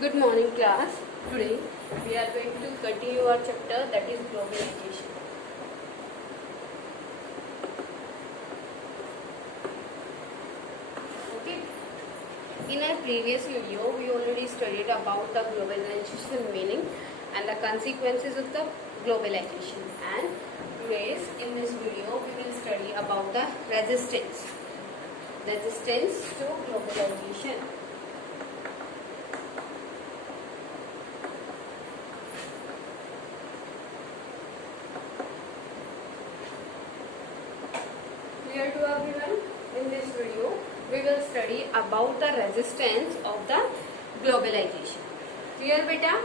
Good morning, class. Today we are going to continue our chapter, that is globalization. Okay. In our previous video, we already studied about the globalization meaning and the consequences of the globalization. And today's in this video, we will study about the resistance to globalization. Clear to everyone? In this video, we will study about the resistance of the globalization. Clear, beta?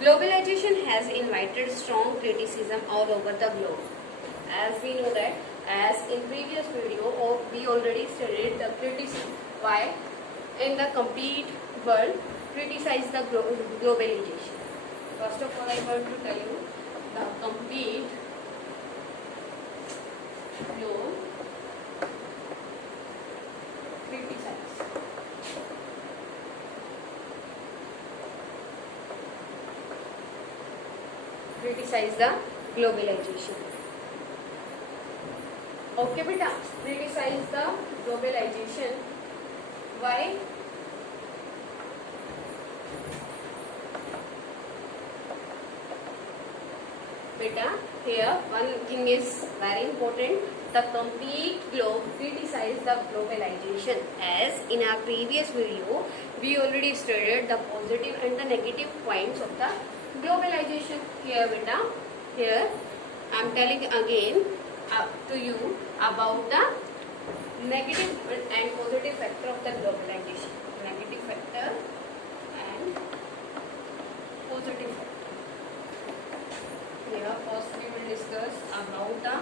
Globalization has invited strong criticism all over the globe. As we know that, as in previous video, we already studied the criticism. Why? In the complete world, criticize the globalization. First of all, I want to tell you the complete globe criticize the globalization. Okay, beta, criticize the globalization. Why? Beta, here one thing is very important. The complete globe criticize the globalization. As in our previous video, we already studied the positive and the negative points of the globalization. Here, beta, here I am telling again to you about the negative and positive factor of the globalization. Negative factor and positive factor. Here, first we will discuss about the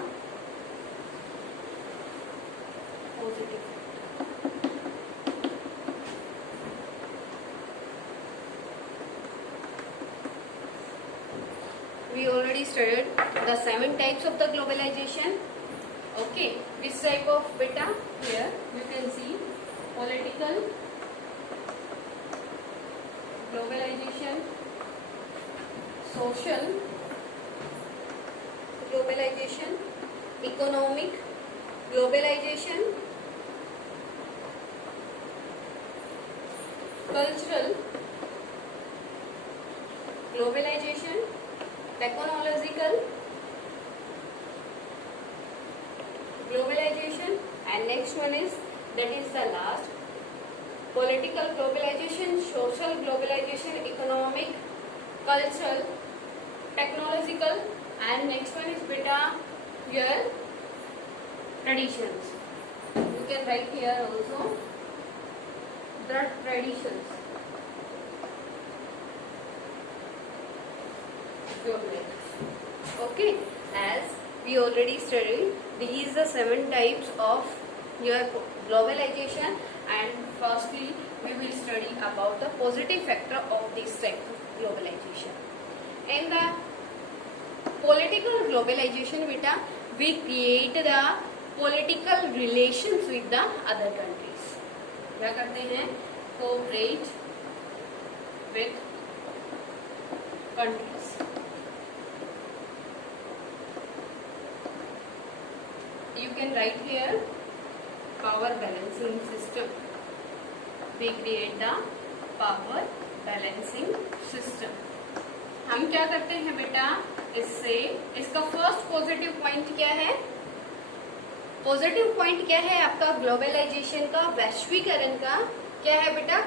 positive factor. We already studied the 7 types of the globalization. Okay, which type of beta? Here you can see political globalization, social globalization, economic globalization, cultural globalization, technological globalization, and next one is, that is the last, political globalization, social globalization, economic, cultural, technological, and next one is beta your traditions. You can write here also the traditions. Okay, as we already studied, these are the 7 types of your globalization, and firstly we will study about the positive factor of this type of globalization. In the political globalization, beta, we create the political relations with the other countries. क्या करते हैं? Cooperate with countries. You can write here power balancing system. We create the power balancing system. हम क्या करते हैं बेटा इससे? इसका फर्स्ट पॉजिटिव पॉइंट क्या है? पॉजिटिव पॉइंट क्या है आपका ग्लोबलाइजेशन का, वैश्वीकरण का? क्या है बेटा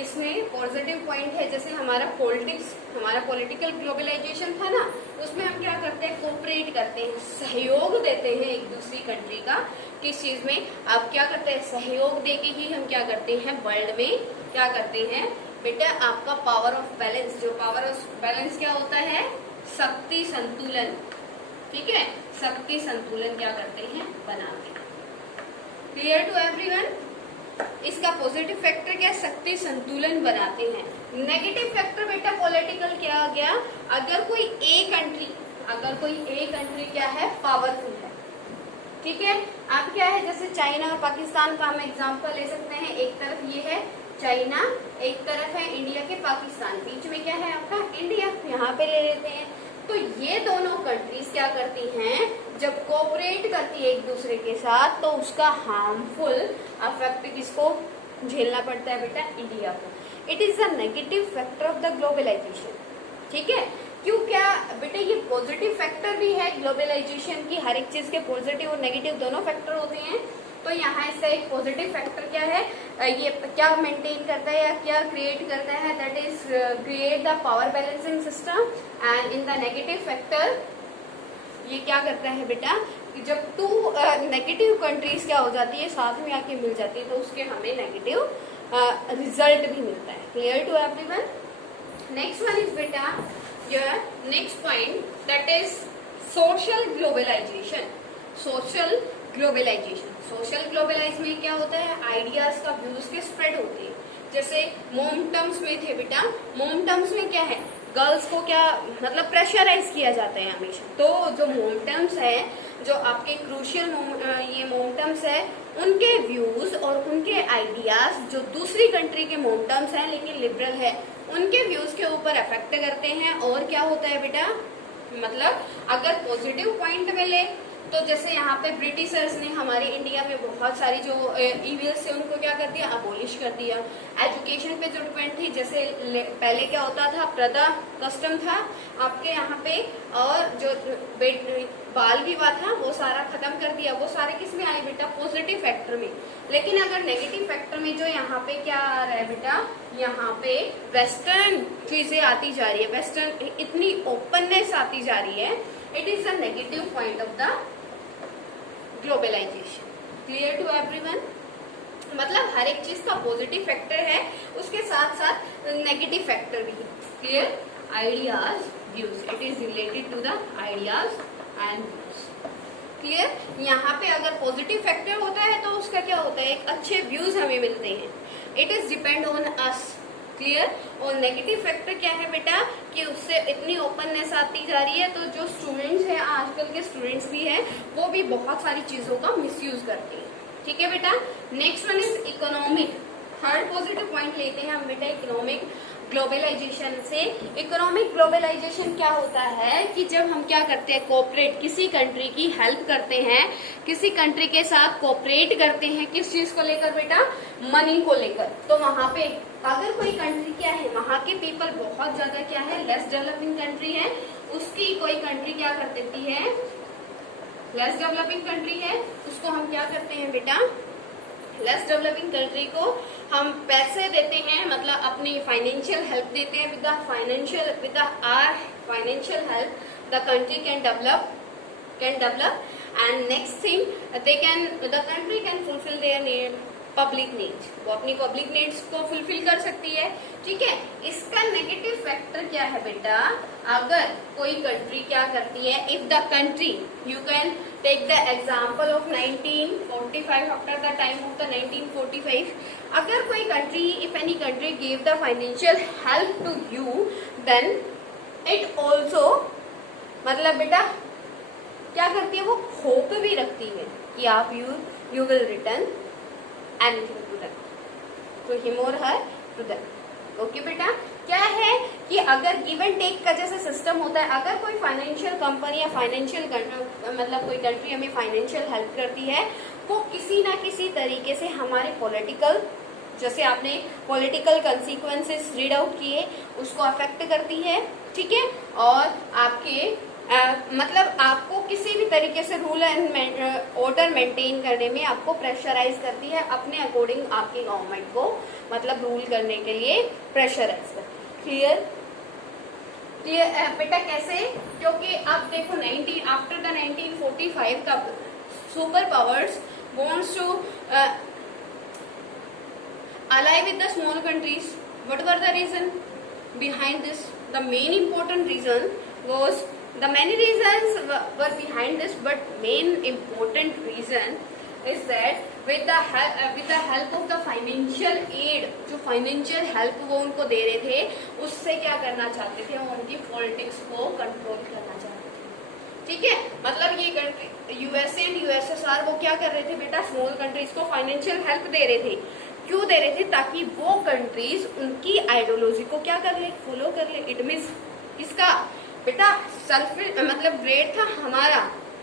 इसमें पॉजिटिव पॉइंट है? जैसे हमारा पॉलिटिक्स, हमारा पॉलिटिकल ग्लोबलाइजेशन था ना, उसमें हम क्या करते हैं? कोऑपरेट करते हैं, सहयोग देते हैं एक दूसरी कंट्री का। किस चीज में? आप क्या करते हैं? सहयोग देके ही हम क्या करते हैं? वर्ल्ड में क्या करते हैं बेटा? आपका पावर ऑफ बैलेंस, जो पावर ऑफ बैलेंस क्या होता है? शक्ति संतुलन। ठीक है, शक्ति संतुलन क्या करते हैं? बनाते हैं। Clear to everyone? इसका पॉजिटिव फैक्टर क्या? शक्ति संतुलन बनाते हैं। नेगेटिव फैक्टर बेटा पॉलिटिकल क्या आ गया? अगर कोई ए कंट्री क्या है? पावरफुल है, ठीक है। अब क्या है, जैसे चाइना और पाकिस्तान का हम एग्जांपल ले सकते हैं। एक तरफ ये है चाइना, एक तरफ है इंडिया के पाकिस्तान, बीच में क्या है आपका इंडिया, यहाँ पे ले लेते हैं। तो ये दोनों कंट्रीज क्या करती हैं, जब कोऑपरेट करती है एक दूसरे के साथ तो उसका हार्मफुल इफेक्ट किसको झेलना पड़ता है बेटा, इंडिया को। It is the negative factor of the globalisation, ठीक है। क्यों, क्या बेटा ये पॉजिटिव फैक्टर भी है ग्लोबलाइजेशन की, हर एक चीज के पॉजिटिव और नेगेटिव दोनों फैक्टर होते हैं। तो यहाँ इसका एक पॉजिटिव फैक्टर क्या है, ये क्या मेंटेन करता है या क्या क्रिएट करता है, that is create the power balancing system. And in the negative factor ये क्या करता है बेटा, कि जब टू नेगेटिव कंट्रीज क्या हो जाती है, साथ में आके मिल जाती है, तो उसके हमें नेगेटिव रिजल्ट भी मिलता है। Clear to everyone. Next one is बेटा your next point, that is social globalization. Social globalization, social globalize में क्या होता है, आइडियाज का व्यूज के स्प्रेड होते हैं। जैसे मोमटम्स में थे बेटा, मोमटम्स में क्या है, गर्ल्स को क्या मतलब प्रेशराइज किया जाता है हमेशा। तो जो मोमटम्स है, जो आपके क्रूशियल ये मोमटम्स है, उनके व्यूज और उनके आइडियाज जो दूसरी कंट्री के मोमटम्स हैं लेकिन लिबरल है, उनके व्यूज के ऊपर अफेक्ट करते हैं। और क्या होता है बेटा, मतलब अगर पॉजिटिव पॉइंट मिले तो जैसे यहाँ पे ब्रिटिशर्स ने हमारे इंडिया में बहुत सारी जो इविल्स थे उनको क्या कर दिया, अबोलिश कर दिया। एजुकेशन पे जो डिपेंड थी, जैसे पहले क्या होता था, प्रथा कस्टम था आपके यहाँ पे, और जो बाल विवाह था वो सारा खत्म कर दिया। वो सारे किस में आए बेटा, पॉजिटिव फैक्टर में। लेकिन अगर नेगेटिव फैक्टर में जो यहाँ पे क्या आ रहा है बेटा, यहाँ पे वेस्टर्न चीजें आती जा रही है, वेस्टर्न इतनी ओपननेस आती जा रही है। It is the negative point of the globalisation. Clear to everyone. मतलब हर एक चीज का पॉजिटिव फैक्टर है, उसके साथ साथ नेगेटिव फैक्टर भी है। Clear. Ideas views, it is related to the ideas and views. Clear. यहाँ पे अगर पॉजिटिव फैक्टर होता है तो उसका क्या होता है, एक अच्छे व्यूज हमें मिलते हैं। It is depend on us. Clear. और नेगेटिव फैक्टर क्या है बेटा, कि उससे इतनी ओपननेस आती जा रही है, तो जो स्टूडेंट्स हैं, आजकल के स्टूडेंट्स भी हैं, वो भी बहुत सारी चीजों का मिसयूज करते हैं। ठीक है बेटा। Next one is economic. Third positive point लेते हैं हम बेटा इकोनॉमिक ग्लोबलाइजेशन से। इकोनॉमिक ग्लोबलाइजेशन क्या होता है कि जब हम क्या करते हैं, कोऑपरेट, किसी कंट्री की हेल्प करते हैं, किसी कंट्री के साथ कोऑपरेट करते हैं, किस चीज को लेकर बेटा, मनी को लेकर। तो वहां पे अगर कोई कंट्री क्या है, वहां के पीपल बहुत ज्यादा क्या है, लेस डेवलपिंग कंट्री है, उसकी कोई कंट्री क्या कर देती है, लेस डेवलपिंग कंट्री है, उसको हम क्या करते हैं बेटा, लेस डेवलपिंग कंट्री को हम पैसे देते हैं, मतलब अपनी फाइनेंशियल हेल्प देते हैं। With our financial help the country can develop and next thing the country can fulfil their need, public needs. वो अपनी पब्लिक नीड्स को फुलफिल कर सकती है। ठीक है। इसका नेगेटिव फैक्टर क्या है बेटा, अगर कोई कंट्री क्या करती है, if the country, you can take the example of 1945, after the time of the 1945, अगर कोई country, if any country give the financial help to you, then it also, मतलब बेटा क्या करती है, वो होप भी रखती है कि आप you will return anything to them, to him और हर, टू देम। ओके बेटा। क्या है कि अगर गिव एंड टेक का जैसे सिस्टम होता है, अगर कोई फाइनेंशियल कंपनी या फाइनेंशियल मतलब कोई कंट्री हमें फाइनेंशियल हेल्प करती है, वो किसी ना किसी तरीके से हमारे पॉलिटिकल, जैसे आपने पॉलिटिकल कंसिक्वेंसेस रीड आउट किए, उसको अफेक्ट करती है। ठीक है। और आपके मतलब आपको किसी भी तरीके से रूल एंड ऑर्डर मेंटेन करने में आपको प्रेशराइज करती है, अपने अकॉर्डिंग आपकी गवर्नमेंट को मतलब रूल करने के लिए प्रेशराइज करती है। क्लियर। क्लियर बेटा। कैसे, क्योंकि अब देखो आफ्टर द 1945 का super powers wants to ally with the small countries. What were the reason behind this? The main important reason was, the many reasons were behind this, but main important reason is that with the help of the financial aid, जो financial help वो उनको दे रहे थे, उससे क्या करना चाहते थे, वो उनकी पॉलिटिक्स को कंट्रोल करना चाहते थे। ठीक है। मतलब ये कंट्री यूएसए एंड यूएसएसआर वो क्या कर रहे थे बेटा, स्मॉल कंट्रीज को फाइनेंशियल हेल्प दे रहे थे, क्यों दे रहे थे? ताकि वो कंट्रीज उनकी आइडियोलॉजी को क्या कर ले, फॉलो कर ले। इट मीन्स किसका बेटा? सेल्फ मतलब ग्रेड था हमारा,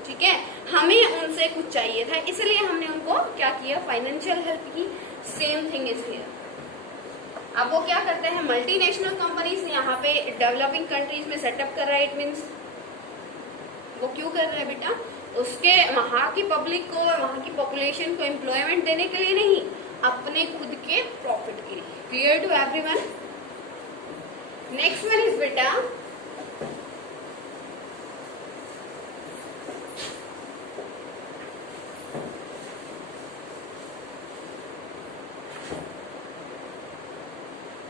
ठीक है, हमें उनसे कुछ चाहिए था, इसलिए हमने उनको क्या किया, फाइनेंशियल हेल्प की। Same thing is here. अब वो क्या करते हैं, मल्टीनेशनल कंपनीज यहाँ पे डेवलपिंग कंट्रीज में सेटअप कर रहा है। इट मीन्स वो क्यों कर रहा है बेटा? उसके वहां की पब्लिक को, वहां की पॉपुलेशन को एम्प्लॉयमेंट देने के लिए नहीं, अपने खुद के प्रॉफिट के लिए। Clear to everyone? Next one is बेटा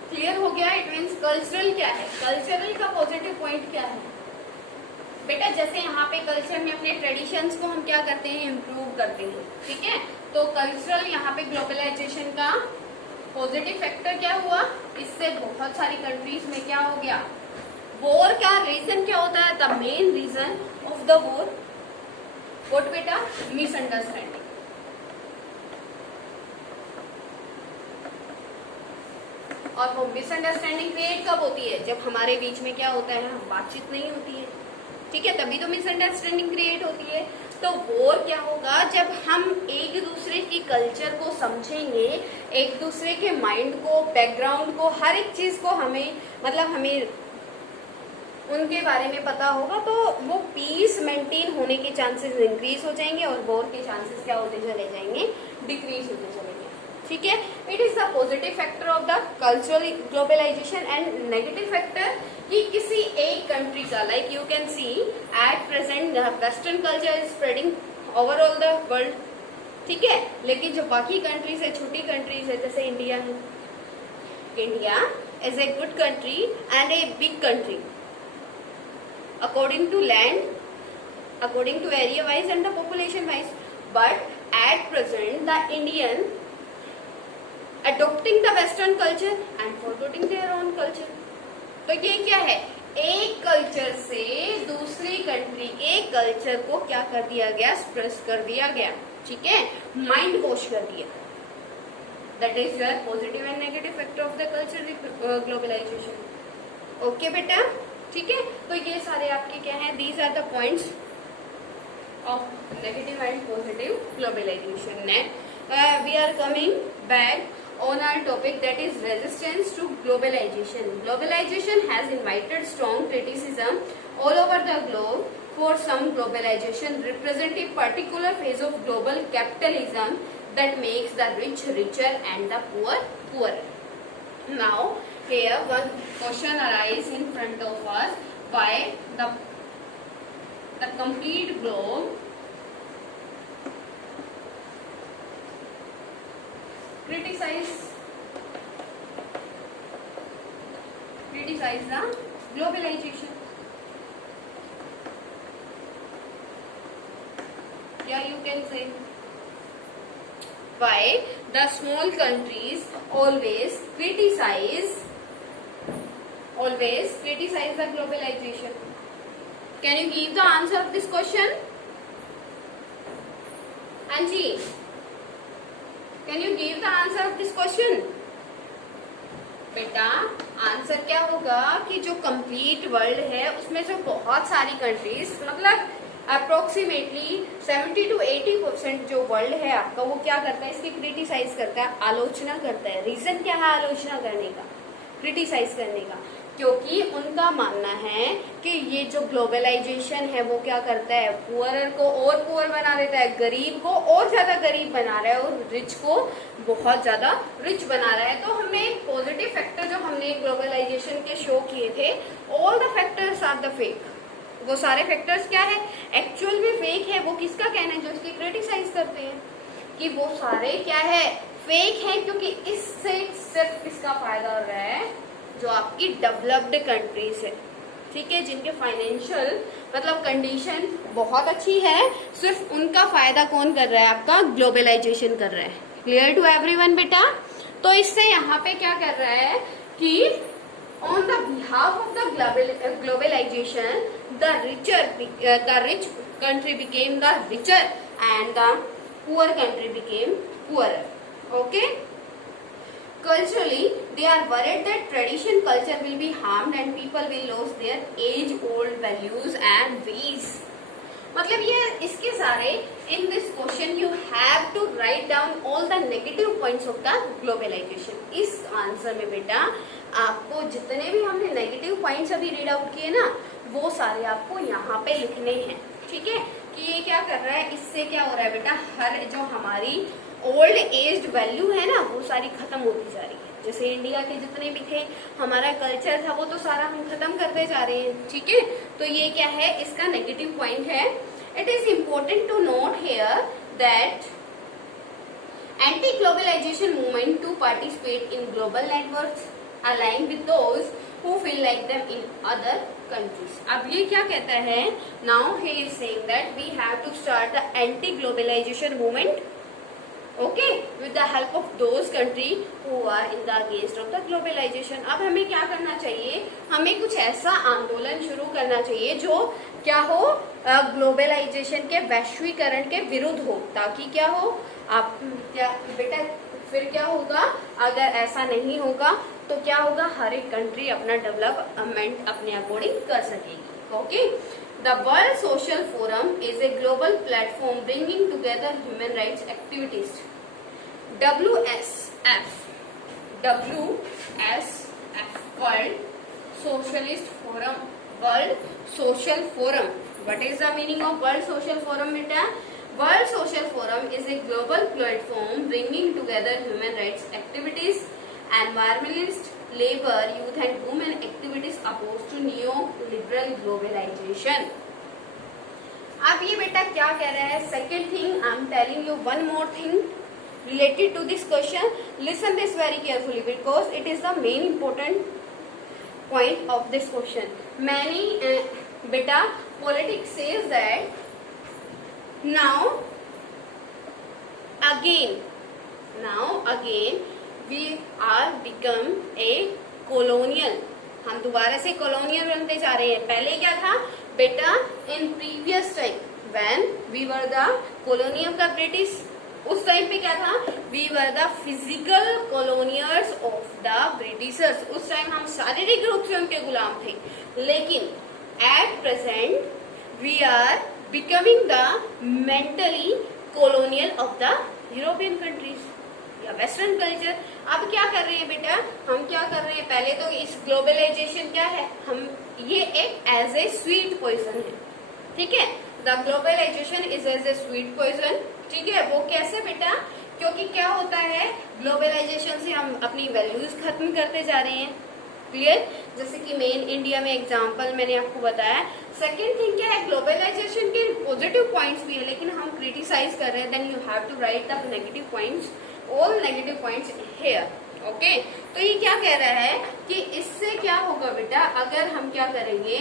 क्लियर हो गया? इट मीन्स कल्चरल क्या है, कल्चरल का पॉजिटिव पॉइंट क्या है बेटा? जैसे यहाँ पे कल्चर में अपने ट्रेडिशंस को हम क्या करते हैं, इम्प्रूव करते हैं, ठीक है। तो कल्चरल यहाँ पे ग्लोबलाइजेशन का पॉजिटिव फैक्टर क्या हुआ? इससे बहुत सारी कंट्रीज में क्या हो गया, वॉर का रीजन क्या होता है? The main reason of the war what बेटा? मिसअंडरस्टैंडिंग। और वो मिसअंडरस्टैंडिंग क्रिएट कब होती है? जब हमारे बीच में क्या होता है, बातचीत नहीं होती है, ठीक है, तभी तो मिसअंडरस्टैंडिंग क्रिएट होती है। तो वो क्या होगा, जब हम एक दूसरे की कल्चर को समझेंगे, एक दूसरे के माइंड को, बैकग्राउंड को, हर एक चीज को हमें मतलब हमें उनके बारे में पता होगा, तो वो पीस मेंटेन होने के चांसेस इंक्रीज हो जाएंगे और वॉर के चांसेस क्या होते चले जाएंगे, डिक्रीज होते चले जाएंगे, ठीक है। It is the positive factor of the cultural globalization. And negative factor कि किसी एक कंट्री का, like you can see at present western culture is spreading overall the world, ठीक है, लेकिन जो बाकी कंट्रीज है, छोटी कंट्रीज है, जैसे इंडिया है, India is a good country and a big country according to land, according to area wise and the population wise, but at present the Indian adopting the western culture and forgetting their own culture. तो ये क्या है, एक culture से दूसरी country के culture को क्या कर दिया गया, स्प्रेस कर दिया गया, ठीक है, माइंड वॉश कर दिया। That is your positive and negative factor of the culture globalization. Okay बेटा, ठीक है। तो ये सारे आपके क्या हैं, these are the points of negative and positive globalization. We are coming back on our topic, that is resistance to globalization. Globalization has invited strong criticism all over the globe for some globalization represent a particular phase of global capitalism that makes the rich richer and the poor poorer. Now here one question arises in front of us, why the complete globe criticize the globalization? Yeah, you can say why the small countries always criticize the globalization. Can you give the answer of this question? Anji, can you give the answer of this question? बेटा answer क्या होगा कि जो complete world है उसमें से बहुत सारी कंट्रीज, मतलब अप्रोक्सीमेटली 70 to 80% जो वर्ल्ड है आपका, वो क्या करता है, इसकी क्रिटिसाइज करता है, आलोचना करता है। रीजन क्या है आलोचना करने का, क्रिटिसाइज करने का? क्योंकि उनका मानना है कि ये जो ग्लोबलाइजेशन है वो क्या करता है, पुअरर को और पुअर बना देता है, गरीब को और ज्यादा गरीब बना रहा है और रिच को बहुत ज्यादा रिच बना रहा है। तो हमने एक पॉजिटिव फैक्टर जो हमने ग्लोबलाइजेशन के शो किए थे, all the factors are the fake. वो सारे फैक्टर्स क्या है, एक्चुअल में फेक है। वो किसका कहना है, जो इसकी क्रिटिसाइज करते हैं कि वो सारे क्या है, फेक है, क्योंकि इससे सिर्फ इसका फायदा हो रहा है जो आपकी डेवलप्ड कंट्रीज है, ठीक है, जिनके फाइनेंशियल मतलब कंडीशन बहुत अच्छी है, सिर्फ उनका फायदा कौन कर रहा है, आपका ग्लोबलाइजेशन कर रहा है। क्लियर टू एवरीवन बेटा? तो इससे यहाँ पे क्या कर रहा है कि on the behalf of the globalization, the rich country became the richer and the poor country became poorer. Okay, Culturally, they are worried that tradition culture will be harmed and people will lose their age-old values and ways. मतलब ये इसके सारे in this question you have to write down all the negative points of the globalization. इस answer में बेटा आपको जितने भी हमने नेगेटिव पॉइंट्स अभी रीड आउट किए ना, वो सारे आपको यहाँ पे लिखने हैं, ठीक है। कि ये क्या कर रहा है, इससे क्या हो रहा है बेटा, हर जो हमारी ओल्ड एज वैल्यू है ना, वो सारी खत्म होती जा रही है। जैसे इंडिया के जितने भी थे, हमारा कल्चर था, वो तो सारा हम खत्म करते जा रहे हैं, ठीक है। तो ये क्या है, इसका नेगेटिव पॉइंट है। It is important to note here that anti-globalization movement to participate in global networks align with those who feel like them in other countries. अब ये क्या कहता है, now he is saying that we have to start the anti-globalization movement, okay, with the help of those country who are in the against of the globalization. अब हमें क्या करना चाहिए, हमें कुछ ऐसा आंदोलन शुरू करना चाहिए जो क्या हो, ग्लोबलाइजेशन के वैश्वीकरण के विरुद्ध हो, ताकि क्या हो, आप क्या बेटा फिर क्या होगा, अगर ऐसा नहीं होगा तो क्या होगा, हर एक कंट्री अपना डेवलपमेंट अपने अकॉर्डिंग कर सकेगी, okay. The world social forum is a global platform bringing together human rights activities. WSF world socialist forum, world social forum. What is the meaning of world social forum बेटा? World Social Forum is a global platform bringing together human rights activities, environmentalist, labor, youth and women activities opposed to neoliberal globalization. अब ये बेटा क्या कह रहा है, second thing I am telling you one more thing related to this question. Listen this very carefully because it is the main important point of this question. Many beta politics says that now again we are become a colonial, हम दोबारा से colonial बनते जा रहे हैं। पहले क्या था बेटा, in previous time when we were the colony of the British, उस टाइम पे क्या था, we were the physical colonials of the Britishers। उस टाइम हम शारीरिक रूप से उनके गुलाम थे, लेकिन at present we are becoming the mentally colonial of the European countries या वेस्टर्न कल्चर। अब क्या कर रहे हैं बेटा, हम क्या कर रहे हैं, पहले तो इस ग्लोबलाइजेशन क्या है, हम ये एक एज ए स्वीट पॉइजन है, ठीक है। The globalization is as a sweet poison, ठीक है। वो कैसे बेटा, क्योंकि क्या होता है, ग्लोबलाइजेशन से हम अपनी वैल्यूज खत्म करते जा रहे हैं, क्लियर। जैसे कि मेन इंडिया में एग्जांपल मैंने आपको बताया। सेकंड थिंग क्या है, ग्लोबलाइजेशन के पॉजिटिव पॉइंट्स भी है, लेकिन हम क्रिटिसाइज कर रहे हैं, then you have to write the negative points, all negative points here, okay. तो ये क्या कह रहा है कि इससे क्या होगा बेटा, अगर हम क्या करेंगे,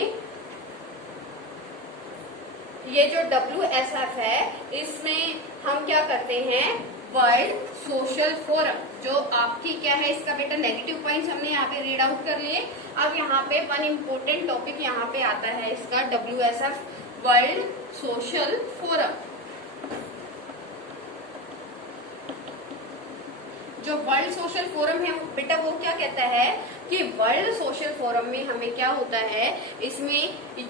ये जो WSF है इसमें हम क्या करते हैं, वर्ल्ड सोशल फोरम, जो आपकी क्या है इसका बेटा नेगेटिव पॉइंट्स हमने यहाँ पे रीड आउट कर लिए। अब यहाँ पे वन इम्पोर्टेंट टॉपिक यहाँ पे आता है इसका, WSF वर्ल्ड सोशल फोरम। जो वर्ल्ड सोशल फोरम है बेटा, वो क्या कहता है कि वर्ल्ड सोशल फोरम में हमें क्या होता है, इसमें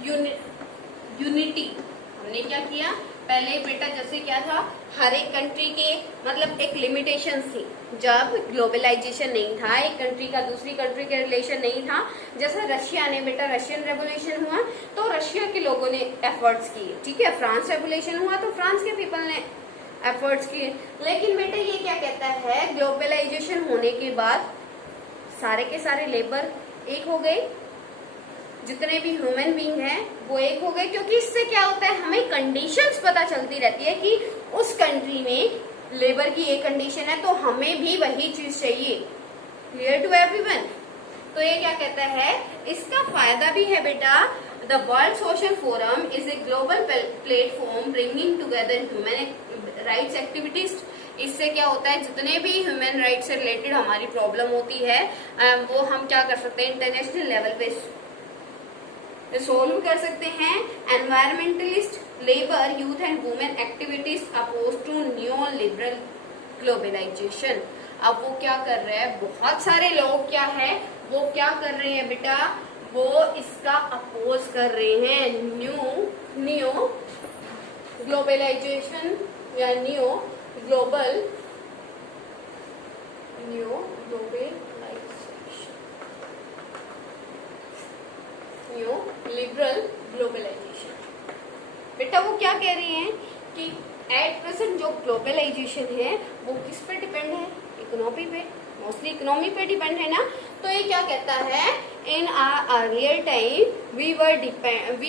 यूनिटी हमने क्या किया, पहले बेटा जैसे क्या था, हर एक कंट्री के मतलब एक लिमिटेशन थी, जब ग्लोबलाइजेशन नहीं था, एक कंट्री का दूसरी कंट्री के रिलेशन नहीं था। जैसे रशिया ने बेटा, रशियन रेवोल्यूशन हुआ तो रशिया के लोगों ने एफर्ट्स किए, ठीक है। फ्रांस रेवोल्यूशन हुआ तो फ्रांस के पीपल ने एफर्ट्स किए। लेकिन बेटा ये क्या कहता है, ग्लोबलाइजेशन होने के बाद सारे के सारे लेबर एक हो गए, जितने भी ह्यूमन बीइंग हैं वो एक हो गए, क्योंकि इससे क्या होता है, हमें कंडीशंस पता चलती रहती है कि उस कंट्री में लेबर की एक कंडीशन है तो हमें भी वही चीज चाहिए, क्लियर टू एवरीवन। तो ये क्या कहता है, इसका फायदा भी है बेटा, the world social forum is a global platform bringing together human rights activities. इससे क्या होता है, जितने भी ह्यूमन राइट्स से रिलेटेड हमारी प्रॉब्लम होती है वो हम क्या कर सकते हैं, इंटरनेशनल लेवल पे सोल्व कर सकते हैं। Environmentalist, labour, youth and women activities oppose to new liberal globalization. अब वो क्या कर रहे हैं, बहुत सारे लोग क्या है वो क्या कर रहे हैं बेटा, वो इसका अपोज कर रहे हैं, न्यू ग्लोबलाइजेशन या न्यू लिबरल ग्लोबलाइजेशन। बेटा वो क्या कह रही हैं कि एट प्रेजेंट जो ग्लोबलाइजेशन है वो किस पे डिपेंड है, इकोनॉमी पे, मोस्टली इकोनॉमी पे डिपेंड है ना। तो ये क्या कहता है, in our earlier time we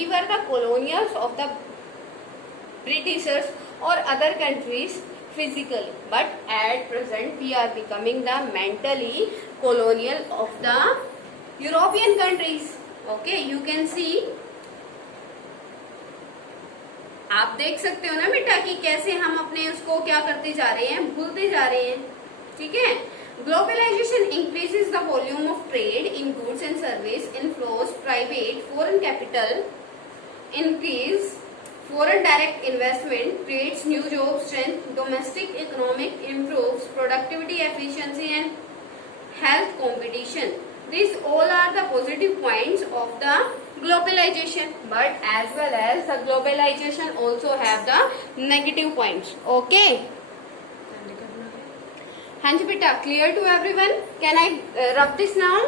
were the colonials of the Britishers और other countries physically, but at present we are becoming the mentally colonial of the European countries. Okay, you can see, आप देख सकते हो ना बेटा कि कैसे हम अपने उसको क्या करते जा रहे हैं, भूलते जा रहे हैं। ठीक है, globalization increases the volume of trade in goods and service, inflows private foreign capital, increase foreign direct investment, creates new jobs, strength domestic economic, improves productivity, efficiency and health competition. These all are the positive points of the globalization, but as well as the globalization also have the negative points. Okay, हाँ जी बेटा, clear to everyone? Can I rub this now?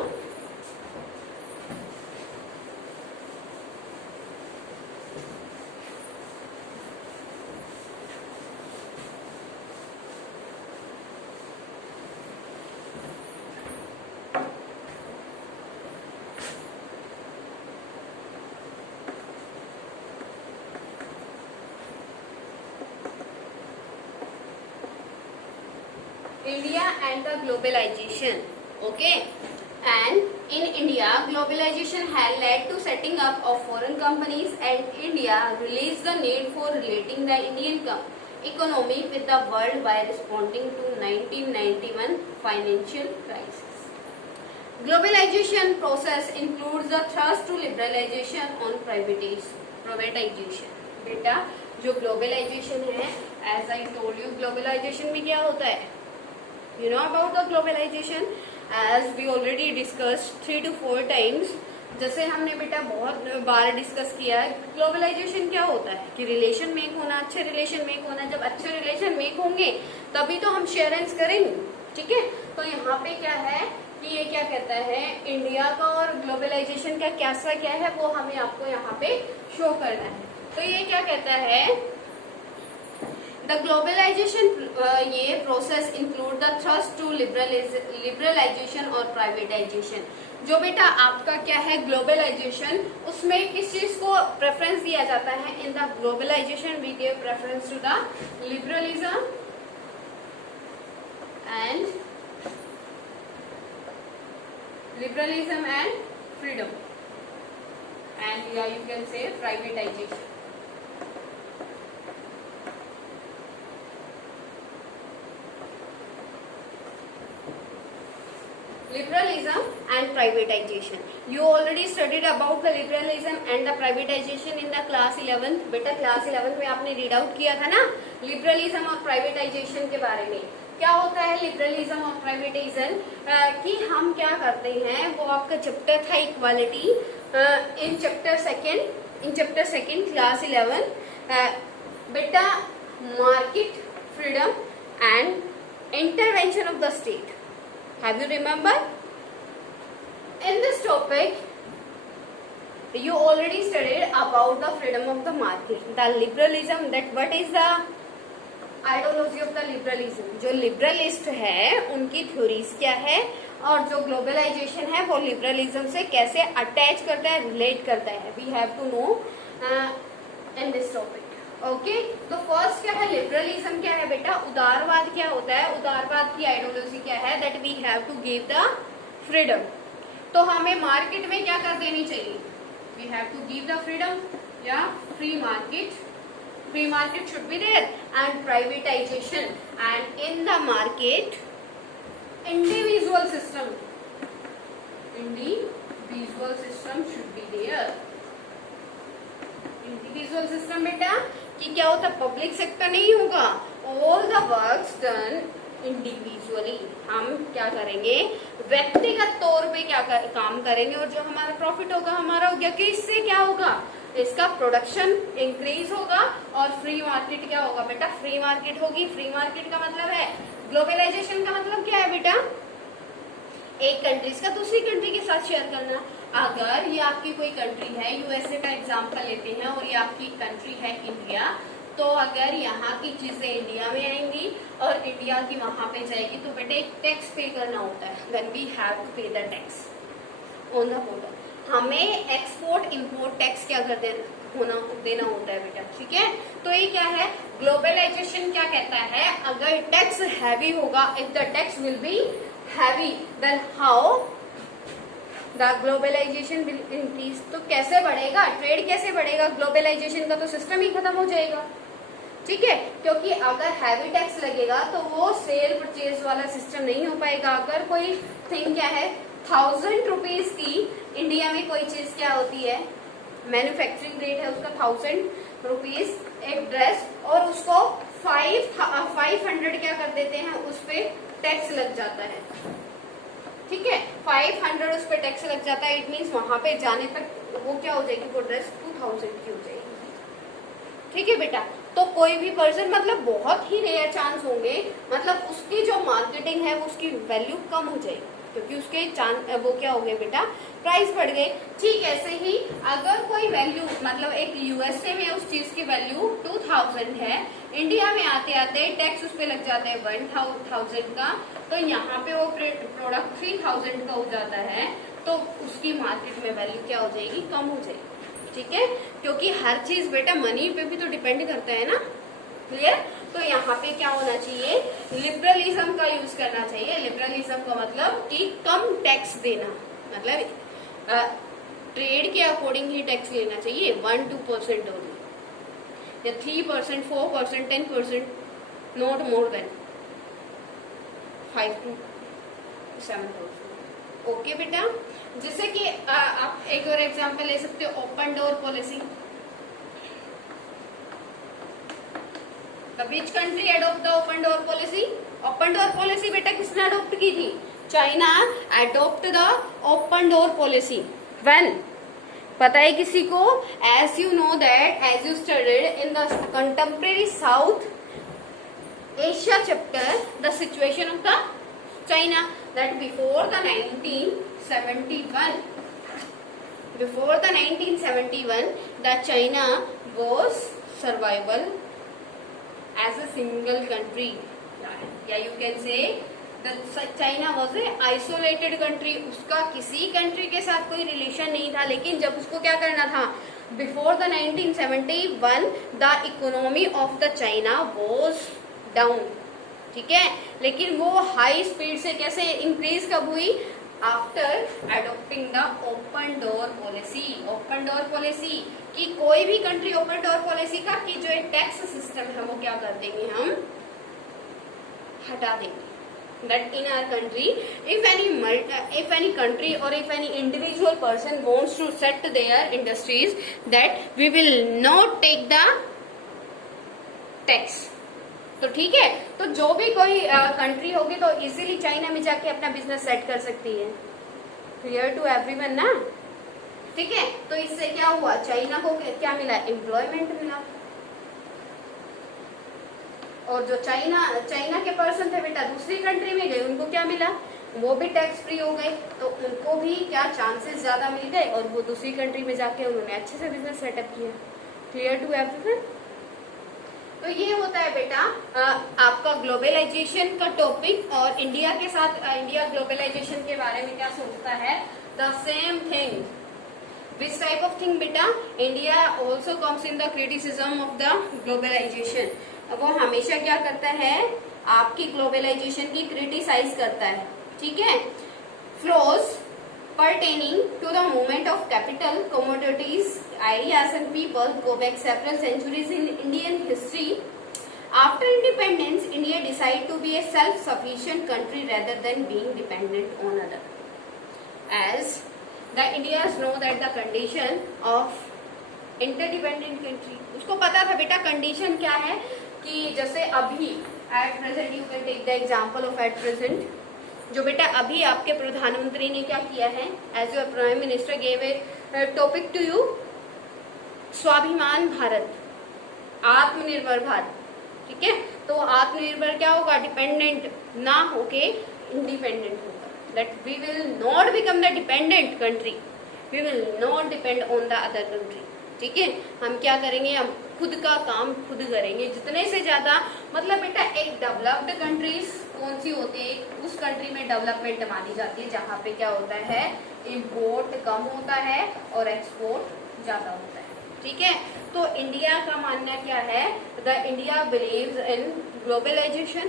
India and the globalization. Okay, and in India globalization had led to setting up of foreign companies, and India realized the need for relating the Indian economy with the world by responding to 1991 financial crisis. Globalization process includes the thrust to liberalization on privatization. बेटा जो globalization है, as I told you, globalization में क्या होता है, you know about the globalization as we already discussed 3 to 4 times. जैसे हमने बेटा बहुत बार डिस्कस किया है, ग्लोबलाइजेशन क्या होता है कि रिलेशन मेक होना, अच्छे रिलेशन मेक होना। जब अच्छे रिलेशन मेक होंगे तभी तो हम शेयरेंस करेंगे। ठीक है, तो यहाँ पे क्या है कि ये क्या कहता है, इंडिया का और ग्लोबलाइजेशन का क्या है वो हमें आपको यहाँ पे शो करना है। तो ये क्या कहता है, The globalization ये process include the thrust to liberalization और privatization। जो बेटा आपका क्या है ग्लोबलाइजेशन, उसमें किस चीज को प्रेफरेंस दिया जाता है, in the globalization we give preference to the liberalism and freedom, and you can say privatization. Liberalism and privatization. You already studied about the liberalism and the privatization in the class 11th. बेटा class 11th में आपने read out किया था ना liberalism और privatisation के बारे में। क्या होता है लिबरलिज्म और प्राइवेटाइजेशन, कि हम क्या करते हैं, वो आपका चैप्टर था equality, in chapter second class 11 बेटा market freedom and intervention of the state. Have you remember? In this topic, you already studied about the freedom of the market, the liberalism. That what is the ideology of the liberalism? जो liberalist है उनकी theories क्या है, और जो globalization है वो liberalism से कैसे अटैच करता है, रिलेट करता है. We have to know in this topic. Okay, तो फर्स्ट क्या है, लिबरलिज्म क्या है बेटा, उदारवाद क्या होता है, उदारवाद की आइडियोलॉजी क्या है, that we have to give the freedom. तो हमें मार्केट में क्या कर देनी चाहिए, we have to give the freedom या free market should be there and privatization, and in the market individual system should be there. Individual system बेटा कि क्या होता है, पब्लिक सेक्टर नहीं होगा, all the works done individually, हम क्या करेंगे, व्यक्तिगत तौर पे काम करेंगे, और जो हमारा प्रॉफिट होगा हमारा हो गया कि इससे क्या होगा, इसका प्रोडक्शन इंक्रीज होगा, और फ्री मार्केट क्या होगा बेटा, फ्री मार्केट होगी। फ्री मार्केट का मतलब है, ग्लोबलाइजेशन का मतलब क्या है बेटा, एक कंट्रीज का दूसरी कंट्री के साथ शेयर करना। अगर ये आपकी कोई कंट्री है, यूएसए का एग्जांपल लेते हैं, और ये आपकी कंट्री है इंडिया, तो अगर यहाँ की चीजें इंडिया में आएंगी और इंडिया की वहां पे जाएगी, तो बेटे एक टैक्स पे करना होता है, व्हेन वी हैव टू पे the tax on the border. हमें एक्सपोर्ट इंपोर्ट टैक्स क्या कर देना होता है बेटा, ठीक है। तो ये क्या है, ग्लोबलाइजेशन क्या कहता है, अगर टैक्स हैवी होगा, if the tax will be heavy, then how the globalization will increase. तो कैसे बढ़ेगा ट्रेड, कैसे बढ़ेगा, ग्लोबलाइजेशन का तो सिस्टम ही खत्म हो जाएगा, ठीक है। क्योंकि अगर हैवी टैक्स लगेगा तो वो सेल परचेज वाला सिस्टम नहीं हो पाएगा। अगर कोई थिंग क्या है, 1000 रुपीज की इंडिया में कोई चीज क्या होती है, मैन्युफैक्चरिंग रेट है उसका 1000 रुपीज एक ड्रेस, और उसको 500 क्या कर देते हैं, उस पे टैक्स लग जाता है, ठीक है। 500 उस पे टैक्स लग जाता है, इट मीन्स वहां पे जाने तक वो क्या हो जाएगी, वो ड्रेस 2000 की हो जाएगी, ठीक है बेटा। तो कोई भी पर्सन, मतलब बहुत ही रेयर चांस होंगे, मतलब उसकी जो मार्केटिंग है वो उसकी वैल्यू कम हो जाएगी, क्योंकि उसके चांस वो क्या हो गए बेटा, प्राइस बढ़ गए। ठीक ऐसे ही अगर कोई वैल्यू, मतलब एक यूएसए में उस चीज की वैल्यू 2000 है, इंडिया में आते आते टैक्स उस पे लग जाता है 1000 का, तो यहाँ पे वो प्रोडक्ट 3000 का हो जाता है, तो उसकी मार्केट में वैल्यू क्या हो जाएगी, कम हो जाएगी, ठीक है। क्योंकि हर चीज बेटा मनी पे भी तो डिपेंड करता है ना, क्लियर। तो यहाँ पे क्या होना चाहिए, लिबरलिज्म का यूज करना चाहिए। लिबरलिज्म का मतलब कि कम टैक्स देना, मतलब ट्रेड के अकॉर्डिंग ही टैक्स लेना चाहिए, 1-2% ओनली, या 3%, 4%, 10%, नॉट मोर देन 5-7%। ओके बेटा। जैसे कि आप एक और एग्जांपल ले सकते हो, open door policy. Which country adopt the open door policy? Open door policy बेटा किसने अडोप्ट की थी? China adopt the open door policy when, पता है किसी को? As you know that, as you studied in the contemporary South Asia chapter, the situation of the China, that before the 1971 the China was survival as a single country, या you can say the China was a isolated country, उसका किसी country के साथ कोई relation नहीं था, लेकिन जब उसको क्या करना था, before the 1971 the economy of the China was down, ठीक है। लेकिन वो हाई स्पीड से कैसे इंक्रीज कब हुई? After adopting the open door policy. Open door policy कि कोई भी कंट्री ओपन डोर पॉलिसी का कि जो टैक्स सिस्टम है वो क्या कर देंगे, हम हटा देंगे। That in our country, if any country or if any individual person wants to set their industries, that we will not take the tax. तो ठीक है, तो जो भी कोई कंट्री होगी तो इजीली चाइना में जाके अपना बिजनेस सेट कर सकती है। क्लियर टू एवरीवन ना, ठीक है। तो इससे क्या हुआ, चाइना को क्या मिला, एम्प्लॉयमेंट मिला, और जो चाइना के पर्सन थे बेटा दूसरी कंट्री में गए, उनको क्या मिला, वो भी टैक्स फ्री हो गए, तो उनको भी क्या चांसेस ज्यादा मिल गए, और वो दूसरी कंट्री में जाके उन्होंने अच्छे से बिजनेस सेटअप किया। Clear to everyone. तो ये होता है बेटा आपका ग्लोबलाइजेशन का टॉपिक, और इंडिया के साथ इंडिया ग्लोबलाइजेशन के बारे में क्या सोचता है, the same thing. Which type of thing बेटा, India also comes in the criticism of the globalization. वो हमेशा क्या करता है, आपकी ग्लोबलाइजेशन की क्रिटिसाइज करता है, ठीक है। Flaws pertaining to the movement of capital, commodities, ideas and people go back several centuries in Indian history. After independence, India decided to be a self-sufficient country rather than being dependent on other. As the Indians know that the condition of interdependent country, उसको पता था बेटा condition क्या है, कि जैसे अभी at present you can take the example of at present. जो बेटा अभी आपके प्रधानमंत्री ने क्या किया है, as your prime minister gave a topic to you, Swabhiman Bharat, आत्मनिर्भर भारत। ठीक है, तो आत्मनिर्भर क्या होगा, डिपेंडेंट ना होके इंडिपेंडेंट होगा। That we will not become the dependent country, we will not depend on the other country. ठीक है, हम क्या करेंगे, हम खुद का काम खुद करेंगे जितने से ज्यादा। मतलब बेटा एक डेवलप्ड कंट्रीज कौन सी होती है, उस कंट्री में डेवलपमेंट मानी जाती है जहाँ पे क्या होता है, इम्पोर्ट कम होता है और एक्सपोर्ट ज्यादा होता है। ठीक है, तो इंडिया का मानना क्या है, the India believes in globalization,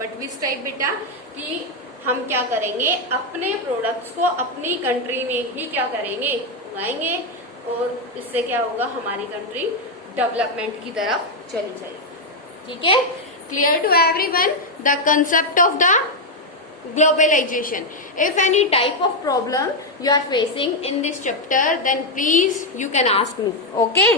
but which type बेटा, कि हम क्या करेंगे, अपने प्रोडक्ट्स को अपनी कंट्री में ही क्या करेंगे, उगाएंगे, और इससे क्या होगा, हमारी कंट्री डेवलपमेंट की तरफ चली जाएगी। ठीक है, clear to everyone the concept of the globalization. If any type of problem you are facing in this chapter, then please you can ask me. Okay.